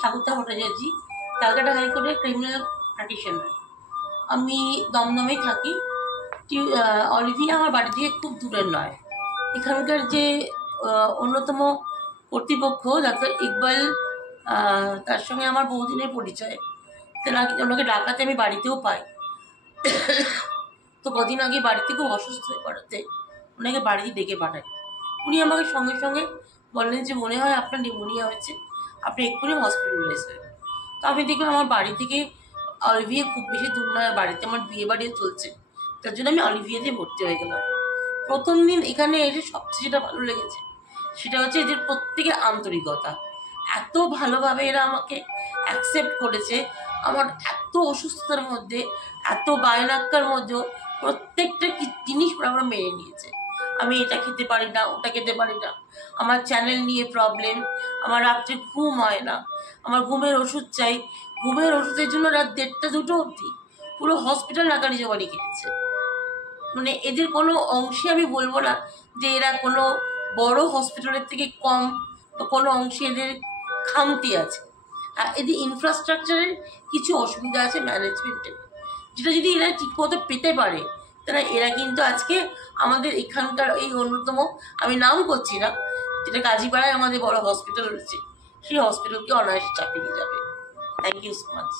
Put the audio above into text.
স্বাগতা ভট্টাচার্য, ক্যালকাটা হাইকোর্টের criminal practitioner. আমি দমদমেই থাকি। অলিভিয়া আমার বাড়ি থেকে খুব দূরের নয়। এখানকার যে অন্যতম কর্তৃপক্ষ ডাক্তার ইকবাল, তার সঙ্গে আমার বহুদিনের পরিচয়। ওনাকে ডাকাতে আমি বাড়িতেও পাই। তো কদিন আগে বাড়িতে খুব অসুস্থ হয়ে পড়াতে ওনাকে বাড়িতে ডেকে পাঠাই। উনি আমাকে সঙ্গে সঙ্গে বললেন যে মনে হয় আপনার নিউমোনিয়া হয়েছে, আপনি এক্ষুনি হসপিটালে এসেছেন। তো আমি দেখলাম আমার বাড়ি থেকে অলিভিয়া খুব বেশি দূর নয়, বাড়িতে আমার বিয়ে বাড়িও চলছে, তার জন্য আমি অলিভিয়াতে ভর্তি হয়ে গেলাম। প্রথম দিন এখানে এসে সবচেয়ে যেটা ভালো লেগেছে সেটা হচ্ছে এদের প্রত্যেকের আন্তরিকতা। এত ভালোভাবে এরা আমাকে অ্যাকসেপ্ট করেছে। আমার এত অসুস্থতার মধ্যে, এত বায়নাক্কার মধ্যেও প্রত্যেকটা জিনিস আমরা মেনে নিয়েছে। আমি এটা খেতে পারি না, ওটা খেতে পারি না, আমার চ্যানেল নিয়ে প্রবলেম, আমার রাত্রে ঘুম হয় না, আমার ঘুমের ওষুধ চাই, ঘুমের ওষুধের জন্য রাত 1:30-2 অবধি পুরো হসপিটাল নাকানি জবানি খেয়েছে। মানে এদের কোনো অংশে আমি বলবো না যে এরা কোনো বড় হসপিটালের থেকে কম বা কোনো অংশে এদের খামতি আছে। আর এদের ইনফ্রাস্ট্রাকচারের কিছু অসুবিধা আছে ম্যানেজমেন্টের, যেটা যদি এরা ঠিকমতো পেতে পারে তাহলে এরা কিন্তু আজকে আমাদের এখানকার এই অন্যতম, আমি নাম করছি না, যেটা কাজীপাড়ায় আমাদের বড় হসপিটাল রয়েছে, সেই হসপিটালকে অনায়াসে চাপিয়ে যাবে। Thank you so much.